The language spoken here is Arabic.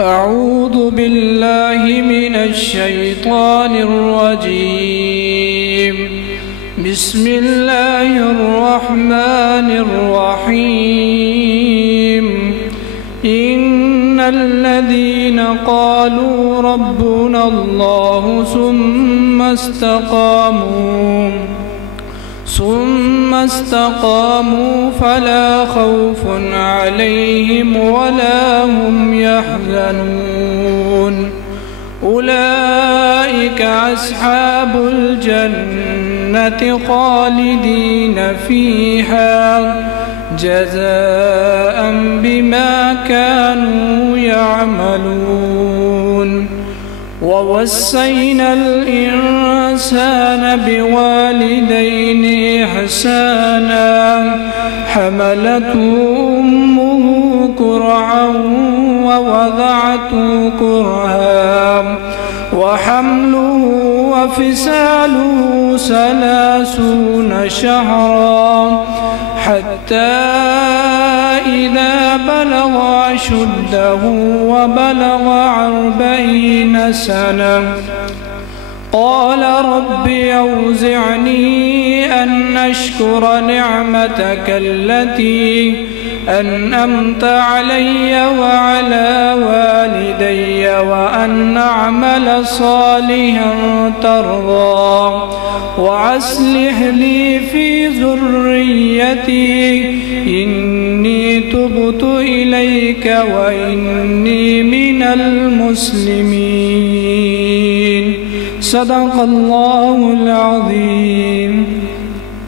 أعوذ بالله من الشيطان الرجيم. بسم الله الرحمن الرحيم. إن الذين قالوا ربنا الله ثم استقاموا فلا خوف عليهم ولا هم يحزنون. أولئك أصحاب الجنة خالدين فيها جزاء بما كانوا يعملون. ووصينا الإنسان بوالديه إحسانا حملته أمه كرها ووضعته كرها وحمله وفصاله 30 شهرا حتى إذا بلغ أشده وبلغ 40 سنة قال رب أوزعني أن أشكر نعمتك التي أنعمت علي وعلى والدي وأن أعمل صالحا ترضى وأصلح لي في ذريتي إني تبت إليك وإني من المسلمين. صدق الله العظيم.